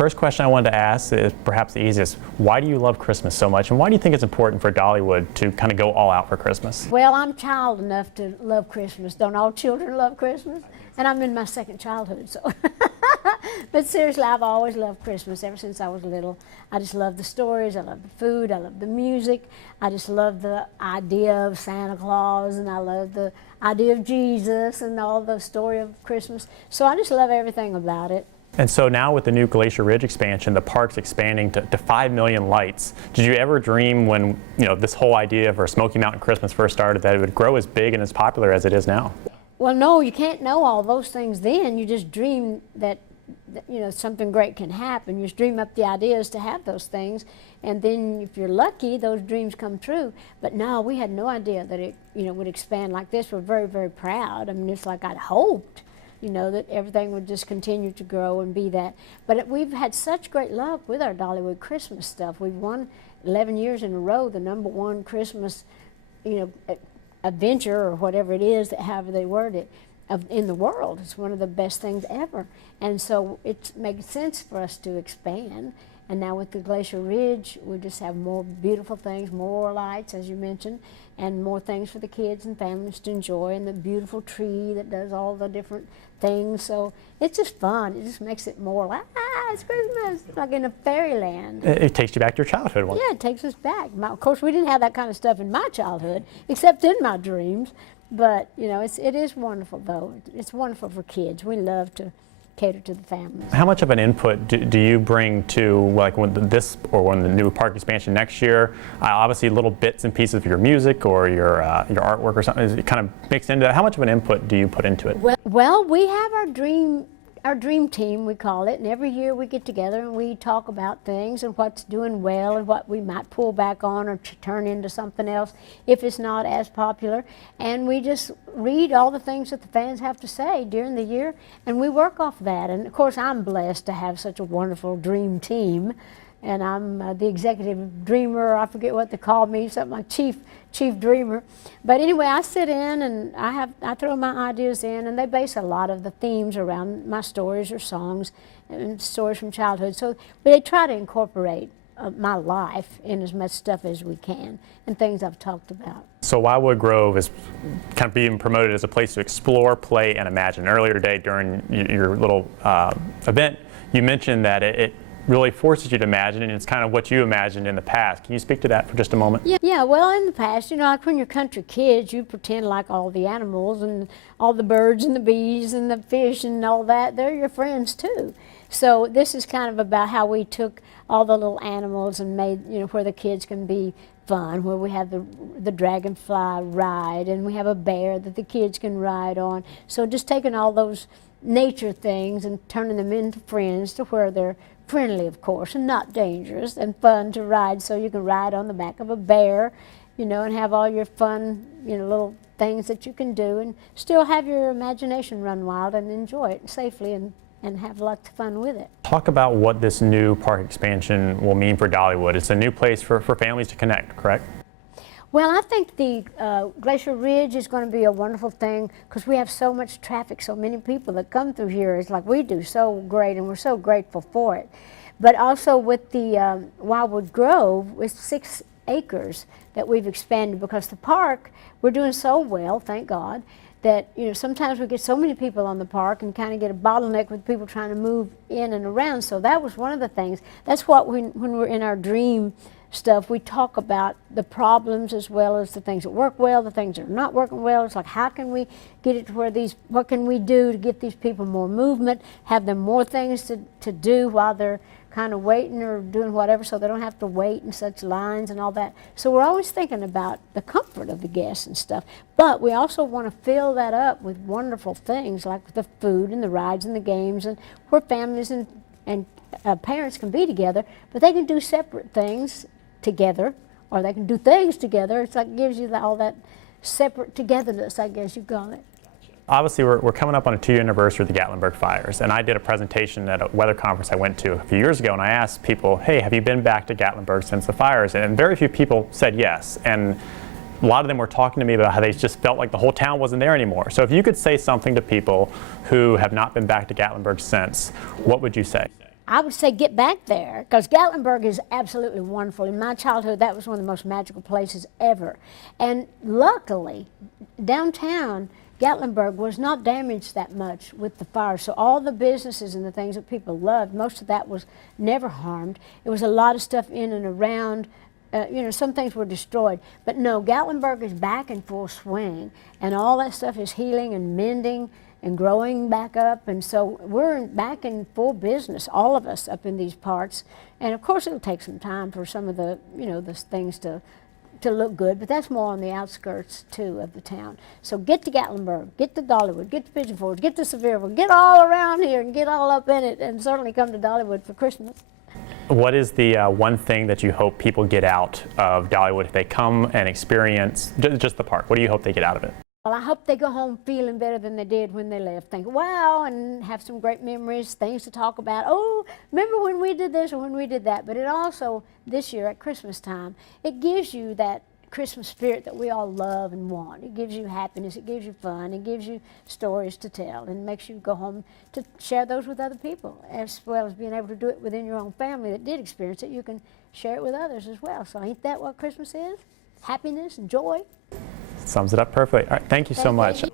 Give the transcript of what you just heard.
First question I wanted to ask is perhaps the easiest. Why do you love Christmas so much, and why do you think it's important for Dollywood to kind of go all out for Christmas? Well, I'm child enough to love Christmas. Don't all children love Christmas? And I'm in my second childhood, so. But seriously, I've always loved Christmas ever since I was little. I just love the stories, I love the food, I love the music. I just love the idea of Santa Claus, and I love the idea of Jesus and all the story of Christmas. So I just love everything about it. And so now with the new Glacier Ridge expansion, the park's expanding to 5 million lights. Did you ever dream when this whole idea for Smoky Mountain Christmas first started that it would grow as big and as popular as it is now? Well, no, you can't know all those things then. You just dream that something great can happen. You just dream up the ideas to have those things, and then if you're lucky, those dreams come true. But no, we had no idea that it would expand like this. We're very, very proud. I mean, it's like I'd hoped that everything would just continue to grow and be that. But we've had such great luck with our Dollywood Christmas stuff. We've won 11 years in a row the #1 Christmas, adventure or whatever it is, that however they word it, in the world. It's one of the best things ever. And so it makes sense for us to expand. And now with the Glacier Ridge, we just have more beautiful things, more lights, as you mentioned, and more things for the kids and families to enjoy, and the beautiful tree that does all the different things. So it's just fun. It just makes it more like, it's Christmas. It's like in a fairyland. It takes you back to your childhood. Yeah, it takes us back. Of course, we didn't have that kind of stuff in my childhood, except in my dreams. But, it is wonderful, though. It's wonderful for kids. We love to cater to the families. How much of an input do you bring to, like, when the new park expansion next year? Obviously, little bits and pieces of your music or your artwork or something is kind of mixed into that. How much of an input do you put into it? Well, we have our dream team, we call it, and every year we get together and we talk about things and what's doing well and what we might pull back on or turn into something else if it's not as popular. And we just read all the things that the fans have to say during the year, and we work off that. And of course, I'm blessed to have such a wonderful dream team, and I'm the executive dreamer. I forget what they call me, something like chief dreamer. But anyway, I sit in and I throw my ideas in, and they base a lot of the themes around my stories or songs and stories from childhood. So they try to incorporate my life in as much stuff as we can and things I've talked about. So Wildwood Grove is kind of being promoted as a place to explore, play, and imagine. Earlier today during your little event, you mentioned that it really forces you to imagine, and it's kind of what you imagined in the past. Can you speak to that for just a moment? Yeah, well, in the past, like when you're country kids, you pretend like all the animals and all the birds and the bees and the fish and all that, they're your friends too. So this is kind of about how we took all the little animals and made, where the kids can be fun, where we have the dragonfly ride, and we have a bear that the kids can ride on. So just taking all those nature things and turning them into friends to where they're friendly, of course, and not dangerous, and fun to ride. So you can ride on the back of a bear, and have all your fun, little things that you can do, and still have your imagination run wild and enjoy it safely and have lots of fun with it. Talk about what this new park expansion will mean for Dollywood. It's a new place for families to connect, correct? Well, I think the Glacier Ridge is going to be a wonderful thing because we have so much traffic, so many people that come through here. It's like we do so great, and we're so grateful for it. But also with the Wildwood Grove, with 6 acres that we've expanded, because the park, we're doing so well, thank God, that sometimes we get so many people on the park and kind of get a bottleneck with people trying to move in and around. So that was one of the things. That's what when we're in our dream stuff, we talk about the problems as well as the things that work well, the things that are not working well. It's like, how can we get it to where what can we do to get these people more movement, have them more things to do while they're kind of waiting or doing whatever, so they don't have to wait in such lines and all that. So we're always thinking about the comfort of the guests and stuff, but we also want to fill that up with wonderful things like the food and the rides and the games, and where families and parents can be together, but they can do separate things together, or they can do things together. It's like gives you all that separate togetherness, I guess you call it. Obviously, we're coming up on a 2-year anniversary of the Gatlinburg fires, and I did a presentation at a weather conference I went to a few years ago, and I asked people, hey, have you been back to Gatlinburg since the fires? And very few people said yes, and a lot of them were talking to me about how they just felt like the whole town wasn't there anymore. So if you could say something to people who have not been back to Gatlinburg since, what would you say? I would say get back there, because Gatlinburg is absolutely wonderful. In my childhood, that was one of the most magical places ever. And luckily, downtown Gatlinburg was not damaged that much with the fire. So all the businesses and the things that people loved, most of that was never harmed. It was a lot of stuff in and around. You know, some things were destroyed. But no, Gatlinburg is back in full swing, and all that stuff is healing and mending and growing back up. And so we're back in full business, all of us up in these parts. And of course, it'll take some time for some of the, you know, the things to look good, but that's more on the outskirts too of the town. So get to Gatlinburg, get to Dollywood, get to Pigeon Forge, get to Sevierville, get all around here and get all up in it, and certainly come to Dollywood for Christmas. What is the one thing that you hope people get out of Dollywood if they come and experience just the park? What do you hope they get out of it? Well, I hope they go home feeling better than they did when they left. Think, wow, and have some great memories, things to talk about. Oh, remember when we did this or when we did that? But it also, this year at Christmas time, it gives you that Christmas spirit that we all love and want. It gives you happiness, it gives you fun, it gives you stories to tell, and makes you go home to share those with other people, as well as being able to do it within your own family that did experience it. You can share it with others as well. So ain't that what Christmas is? Happiness and joy. Sums it up perfectly. All right, thank you so much.